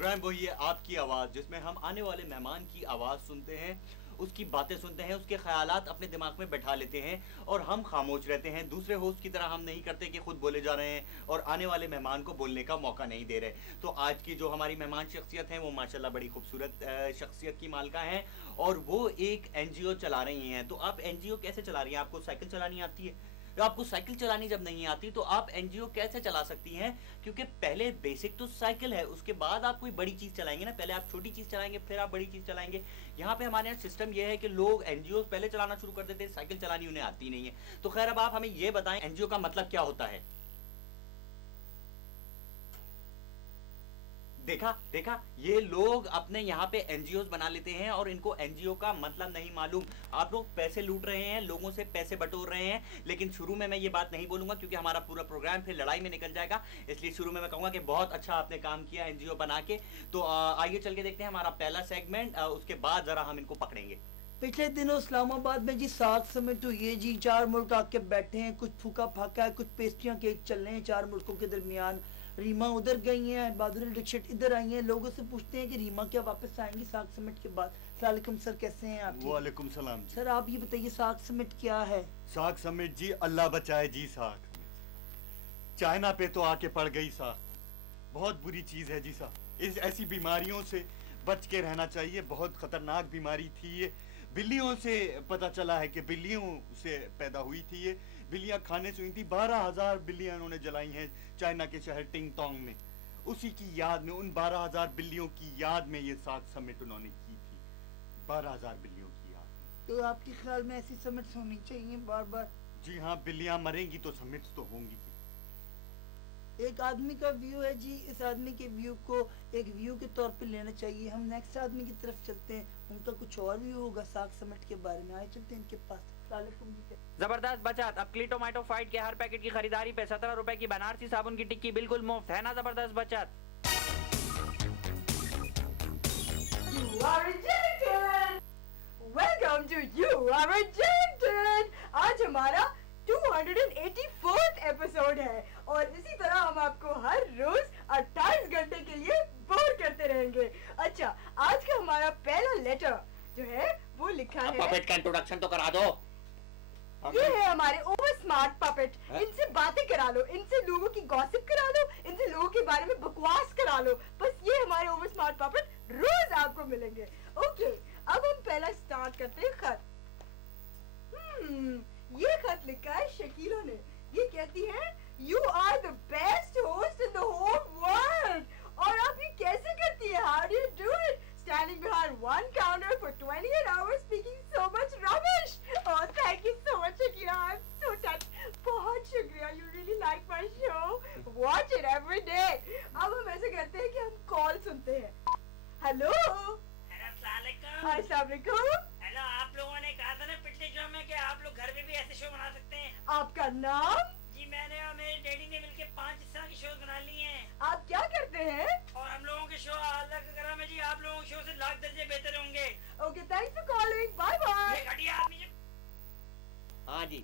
Programme वही है आपकी आवाज़, जिसमें हम आने वाले मेहमान की आवाज़ सुनते हैं, उसकी बातें सुनते हैं, उसके ख़यालात अपने दिमाग में बैठा लेते हैं और हम खामोश रहते हैं। दूसरे होस्ट की तरह हम नहीं करते कि खुद बोले जा रहे हैं और आने वाले मेहमान को बोलने का मौका नहीं दे रहे। तो आज की जो हमारी मेहमान शख्सियत हैं वो माशाल्लाह बड़ी खूबसूरत शख्सियत की मालिका हैं और वो एक एनजीओ चला रही हैं। तो आप एनजीओ कैसे चला रही हैं? आपको साइकिल चलानी आती है? तो आपको साइकिल चलानी जब नहीं आती तो आप एनजीओ कैसे चला सकती हैं? क्योंकि पहले बेसिक तो साइकिल है, उसके बाद आप कोई बड़ी चीज़ चलाएंगे ना। पहले आप छोटी चीज़ चलाएंगे, फिर आप बड़ी चीज़ चलाएंगे। यहाँ पे हमारे यहाँ सिस्टम ये है कि लोग एनजीओ पहले चलाना शुरू कर देते हैं, साइकिल चलानी उन्हें आती नहीं है। तो खैर, अब आप हमें ये बताएं एनजीओ का मतलब क्या होता है? देखा देखा, ये लोग अपने यहाँ पे एनजीओ बना लेते हैं और इनको एनजीओ का मतलब नहीं मालूम। आप लोग पैसे लूट रहे हैं, लोगों से पैसे बटोर रहे हैं। लेकिन शुरू में मैं ये बात नहीं बोलूंगा क्योंकि हमारा पूरा प्रोग्राम फिर लड़ाई में निकल जाएगा। इसलिए शुरू में मैं कहूंगा कि बहुत अच्छा आपने काम किया एनजीओ बना के। तो आइए चल के देखते हैं हमारा पहला सेगमेंट, उसके बाद जरा हम इनको पकड़ेंगे। पिछले दिनों इस्लामाबाद में जी साख समिट हुई है जी। 4 मुल्क आके बैठे हैं, कुछ फूका फाका है, कुछ पेस्ट्रियां केक चल रहे हैं 4 मुल्कों के दरमियान। रीमा उधर गई हैं, बहादुर दीक्षित इधर आई हैं। लोगों से पूछते हैं कि रीमा क्या वापस आएंगी साख समिट के बाद? सलाम सर, कैसे हैं आप? वालेकुम सलाम जी। सर आप ये बताइए साख समिट क्या है? साख समिट जी, अल्लाह बचाए जी। साख चाइना पे तो आके पड़ गई साख, बहुत बुरी चीज है जी साख। इस ऐसी बीमारियों से बच के रहना चाहिए, बहुत खतरनाक बीमारी थी ये। बिल्लियों से पता चला है कि बिल्लियों से पैदा हुई थी ये। बिल्लियां खाने से हुई थी। 12,000 बिल्लियां उन्होंने जलाई हैं चाइना के शहर टिंग टोंग में। उसी की याद में, उन 12,000 बिल्लियों की याद में ये साख समिट उन्होंने की थी। 12,000 बिल्लियों की याद में। तो आपके ख्याल में ऐसी समिट्स होनी चाहिए बार बार? जी हाँ, बिल्लियां मरेंगी तो समिट्स तो होंगी। एक आदमी का व्यू है जी, इस आदमी के व्यू को एक व्यू के तौर पे लेना चाहिए। हम नेक्स्ट आदमी की तरफ चलते हैं, उनका कुछ और व्यू होगा साख समिट के बारे में। आए चलते हैं इनके पास। जबरदस्त बचत। अब क्लीटोमाइटो फाइट के हर पैकेट की खरीदारी पे 17 रुपए की बनारसी साबुन की टिक्की बिल्कुल मुफ्त है ना। जबरदस्त बचत। Welcome to you are rejected. आज हमारा 284th एपिसोड है और इसी तरह हम आपको हर रोज 28 घंटे के लिए बोर करते रहेंगे। अच्छा, आज का हमारा पहला लेटर जो है वो लिखा है। पपेट का इंट्रोडक्शन तो करा दो। ये है हमारे ओवर स्मार्ट पपेट। इनसे बातें करा लो, इनसे लोगों की गॉसिप करा लो, इनसे लोगों के बारे में बकवास करा लो। बस ये हमारे ओवर स्मार्ट पपेट रोज आपको मिलेंगे। ओके, अब हम पहला स्टार्ट करते हैं खत। ये खत लिखा है शकीला ने। ये कहती है you are the best host in the whole world. और आप ये कैसे करती है? How do you do it? Standing behind one counter for 28 hours speaking so much rubbish. Oh, thank you so much, Shakira. I'm so touched. बहुत शुक्रिया. You really like my show. Watch it every day. अब हम ऐसे करते हैं कि हम call सुनते हैं। हेलो। अस्सलाम वालेकुम। हेलो, आप लोगों ने कहा था ना पिछले शो में कि आप लोग घर में भी ऐसे शो बना सकते हैं। आपका नाम? जी, मैंने और मेरे डैडी ने मिलके 5 इस तरह के शो बना लिए हैं। आप क्या करते हैं? और हम लोगों के शो अलग करा में जी आप लोगों के शो से लाख दर्जे बेहतर होंगे। Okay, thanks for calling. Bye bye. ये घटिया आदमी। हाँ जी,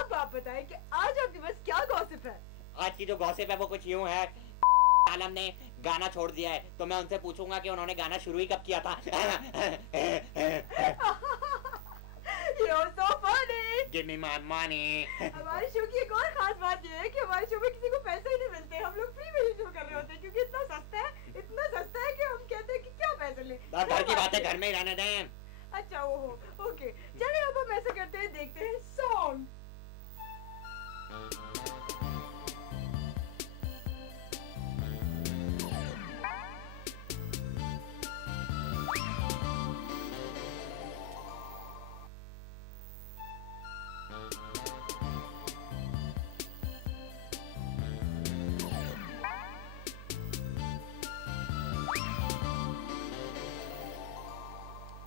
अब आप बताएं कि आज आपके पास क्या गॉसिप है? आज की जो गॉसिप है वो कुछ यूं है। आलम ने गाना छोड़ दिया है तो मैं उनसे पूछूंगा कि उन्होंने गाना शुरू ही कब किया था। You're so funny. Give me my money. हमारे शो की एक और खास बात ये है कि हमारे शो में किसी को पैसे ही नहीं मिलते। हम लोग फ्री में ही शो कर रहे होते हैं क्योंकि इतना सस्ता है कि हम कहते हैं कि क्या पैसे ले। घर की बातें घर में ही रहने दें। अच्छा, वो हो। ओके, चलिए अब हम ऐसा करते हैं, देखते हैं सॉन्ग।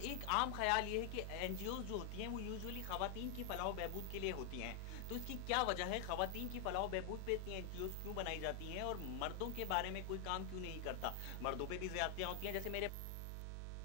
एक आम ख्याल ये है कि एनजीओ जो होती हैं वो यूजुअली खवातीन की फलाह बहबूद के लिए होती हैं। तो इसकी क्या वजह है? खवातीन की फलाह बहबूद पे इतनी एनजीओ क्यों बनाई जाती हैं और मर्दों के बारे में कोई काम क्यों नहीं करता? मर्दों पे भी ज़्यादतियाँ होती हैं। जैसे मेरे